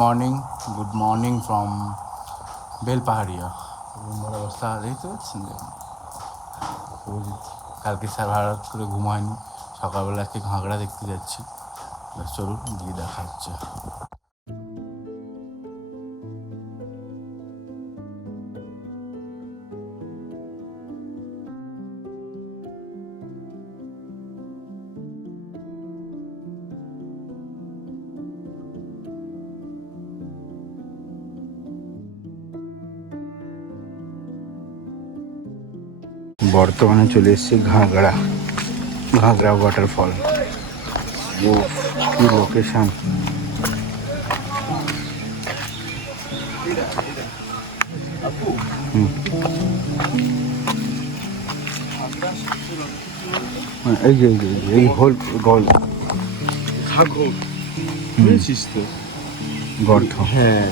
Morning from বেলপাহাড়িয়া। রুমের অবস্থা দেখতে পাচ্ছেন, দেখুন কালকে স্যার ভাড়া করে ঘুম হয়নি, সকালবেলা আজকে ঘাগড়া দেখতে যাচ্ছি। চলুন গিয়ে দেখা হচ্ছে। বর্তমানে চলে এসেছি ঘাগড়া ওয়াটারফল। ও কি লোকেশন! এই হোল গোল গর্ত। হ্যাঁ,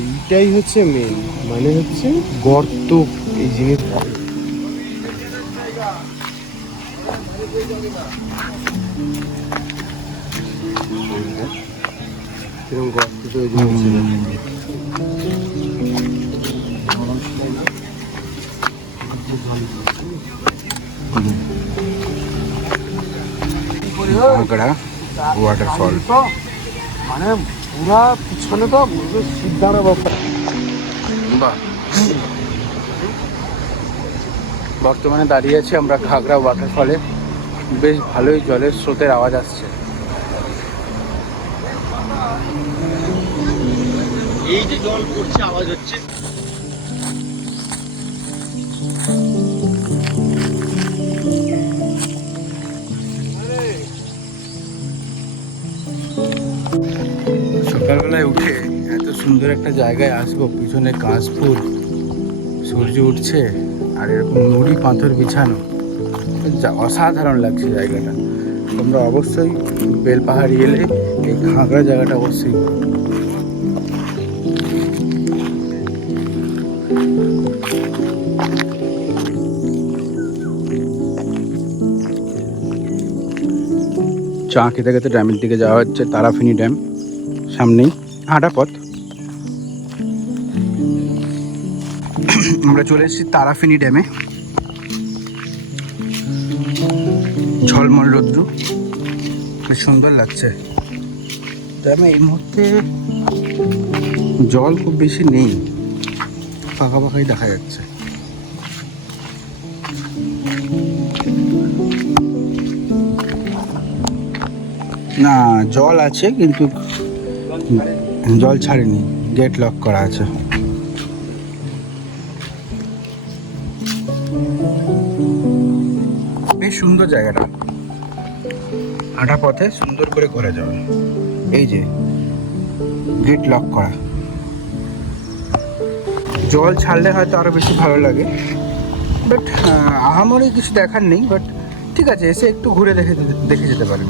এইটাই হচ্ছে মেন, মানে হচ্ছে গর্ত। এই জিনিসটা কিরকম গর্ত তৈরি হয়েছিল। ঘাগড়া ওয়াটারফল মানে পুরা পিছনে তো সিদ্ধারা ব্যাপার। বর্তমানে দাঁড়িয়ে আছি আমরা ঘাগড়া ওয়াটারফলে। বেশ ভালোই জলের স্রোতের আওয়াজ আসছে। এই যে জল পড়ছে, আওয়াজ হচ্ছে। সকালবেলায় উঠে এত সুন্দর একটা জায়গায় আসবো, পিছনে কাশফুল, সূর্য উঠছে আর এরকম নুড়ি পাথর বিছানো, অসাধারণ লাগছে জায়গাটা। তোমরা অবশ্যই বেলপাহাড়ি এলে এই ঘাগড়া জায়গাটা অবশ্যই। চা খেতে খেতে ড্যামের দিকে যাওয়া হচ্ছে। তারাফিনি ড্যাম সামনেই, হাঁটা পথ। আমরা চলে এসেছি তারাফিনি ড্যামে। ঝলমল রৌদ্র, বেশ সুন্দর লাগছে। ড্যামে এই মুহূর্তে জল খুব বেশি নেই, ফাঁকা ফাঁকাই দেখা যাচ্ছে। না, জল আছে কিন্তু জল ছাড়েনি, গেট লক করা আছে। বেশ সুন্দর জায়গাটা, হাঁটা পথে সুন্দর করে ঘোরা যাবে। এই যে গেট লক করা, জল ছাড়লে হয়তো আরো বেশি ভালো লাগে, বাট আহামরি কিছু দেখার নেই। বাট ঠিক আছে, এসে একটু ঘুরে দেখে যেতে পারেন।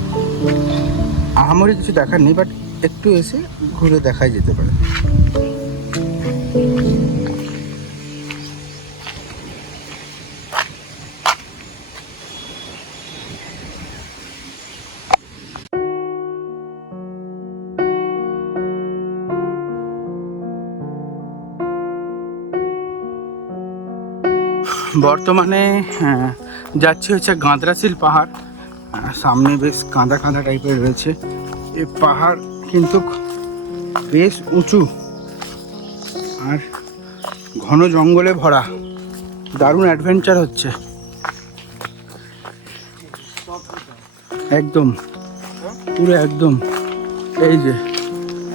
আহামরি কিছু দেখার নেই, বাট একটু এসে ঘুরে দেখাই যেতে পারে। বর্তমানে যাচ্ছি হচ্ছে গাঁদরাশিল পাহাড়। সামনে বেশ কাঁদা কাঁদা টাইপের রয়েছে। এই পাহাড় কিন্তু বেশ উঁচু আর ঘন জঙ্গলে ভরা, দারুণ অ্যাডভেঞ্চার হচ্ছে একদম, পুরো একদম। এই যে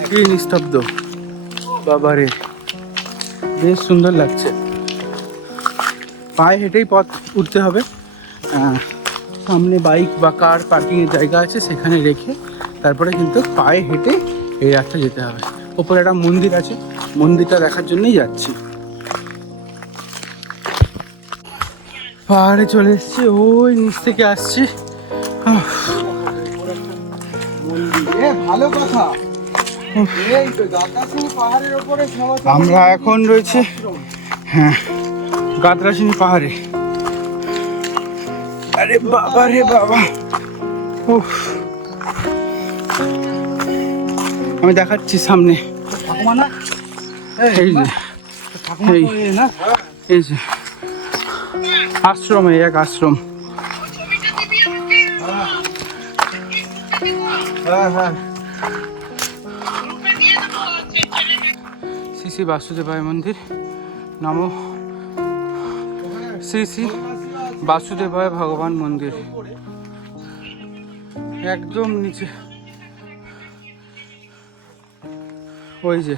কি নিস্তব্ধ, বাবারে বেশ সুন্দর লাগছে। পায়ে হেঁটেই পথ উঠতে হবে। সামনে বাইক বা কার পার্কিংয়ের জায়গা আছে, সেখানে রেখে তারপরে কিন্তু পায়ে হেঁটে এই রাস্তা যেতে হবে। ওপরে একটা মন্দির আছে, মন্দিরটা দেখার জন্যই যাচ্ছি। পাহাড়ে চলে এসেছি, ওই নিচ থেকে আসছি। ভালো কথা। আমরা এখন রয়েছে গাদরাশিনী পাহাড়ে। আরে বাবা রে বাবা, আমি দেখাচ্ছি সামনে। এই যে এই যে আশ্রম, এই এক আশ্রম। শ্রী শ্রী বাসুদেবায় মন্দির, নমো শ্রী শ্রী বাসুদেবায় ভগবান মন্দির, একদম নিচে। ওই যে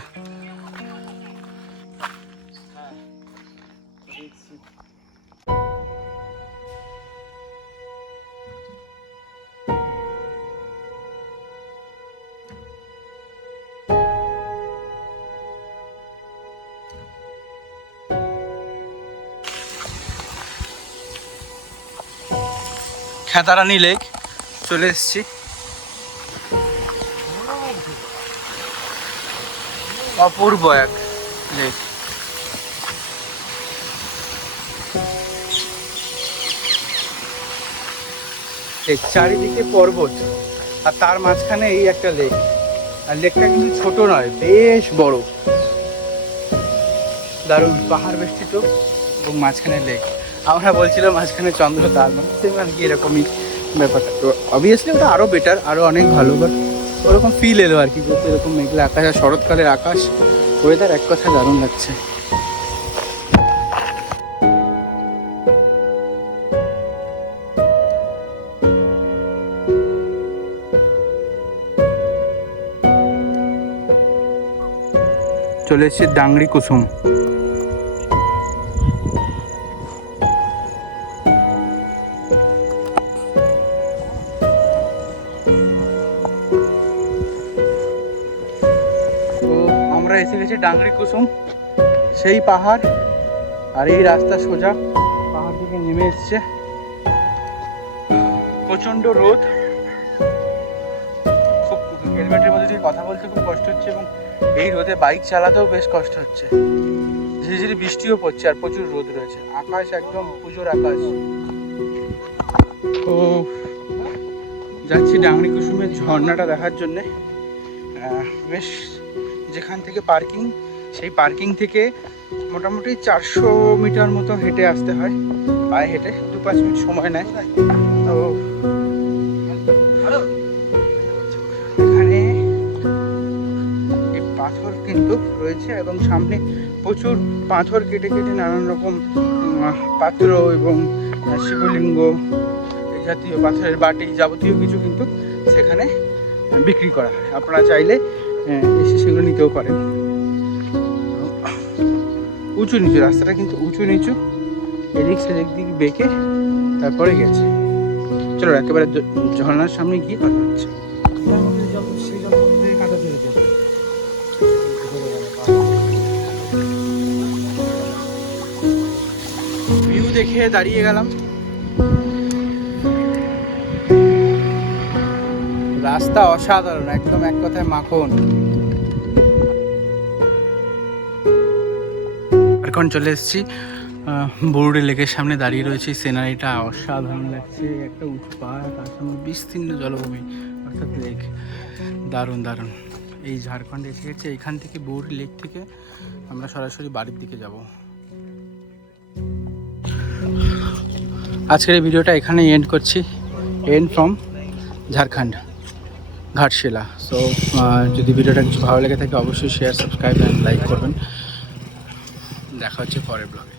খেতারানি লেক চলে এসেছি। অপূর্ব এক লেক। চারিদিকে পর্বত আর তার মাঝখানে এই একটা লেক। আর লেকটা কিন্তু ছোট নয়, বেশ বড়, দারুণ পাহাড় বেষ্টিত এবং মাঝখানে লেক। আমরা বলছিলাম মাঝখানে চন্দ্র, তার মানে কি এরকমই ব্যাপারটা। তো অবভিয়াসলি ওটা আরও বেটার, আরও অনেক ভালো, বাট ওরকম ফিল এলো আর কি, যেহেতু এরকম মেঘলা আকাশ আর শরৎকালের আকাশ, ওয়েদার এক কথা দারুণ লাগছে। চলে এসেছি ডাংরি কুসুম। এসে গেছে ডাংরি কুসুম, সেই পাহাড়। আর এই রাস্তা সোজা পাহাড় থেকে নেমে এসছে। প্রচন্ড রোদ, খুব হেলমেটের মধ্যে দিয়ে কথা বলতে খুব কষ্ট হচ্ছে, এবং এই রোদে বাইক চালাতেও বেশ কষ্ট হচ্ছে। ধীরে ধীরে বৃষ্টিও পড়ছে আর প্রচুর রোদ রয়েছে, আকাশ একদম পুজোর আকাশ। তো যাচ্ছি ডাংরি কুসুমের ঝর্ণাটা দেখার জন্যে। বেশ, যেখান থেকে পার্কিং, সেই পার্কিং থেকে মোটামুটি 400 মিটার মতো হেঁটে আসতে হয়, পায়ে হেঁটে 2-5 মিনিট সময় নেয়। তো এখানে এই পাথর কিন্তু রয়েছে এবং সামনে প্রচুর পাথর কেটে কেটে নানান রকম পাত্র এবং শিবলিঙ্গ, এই জাতীয় পাথরের বাটি, যাবতীয় কিছু কিন্তু সেখানে বিক্রি করা হয়। আপনারা চাইলে এসে সেগুলো নিতেও পারেন। উঁচু নিচু রাস্তাটা কিন্তু উঁচু নিচু, এদিক সেদিক দিক বেঁকে তারপরে গেছে। চলো একেবারে ঝর্ণার সামনে গিয়ে কথা হচ্ছে। ভিউ দেখে দাঁড়িয়ে গেলাম। রাস্তা অসাধারণ, একদম এক কথায় মাখন। এখন চলে এসেছি বরুডি লেকের সামনে, দাঁড়িয়ে রয়েছে। সিনারিটা অসাধারণ লাগছে, একটা উঁচু পাহাড়, তার সামনে বিস্তীর্ণ জলভূমি অর্থাৎ লেক। দারুণ দারুণ। এই ঝাড়খণ্ডে এসে গেছে। এইখান থেকে বরুডি লেক থেকে আমরা সরাসরি বাড়ির দিকে যাব। আজকের এই ভিডিওটা এখানে এন্ড করছি। And from Jharkhand, Ghatshila. So যদি ভিডিওটা কিছু ভালো লেগে থাকে অবশ্যই শেয়ার, সাবস্ক্রাইব অ্যান্ড লাইক করবেন। দেখা হচ্ছে পরের ব্লগে।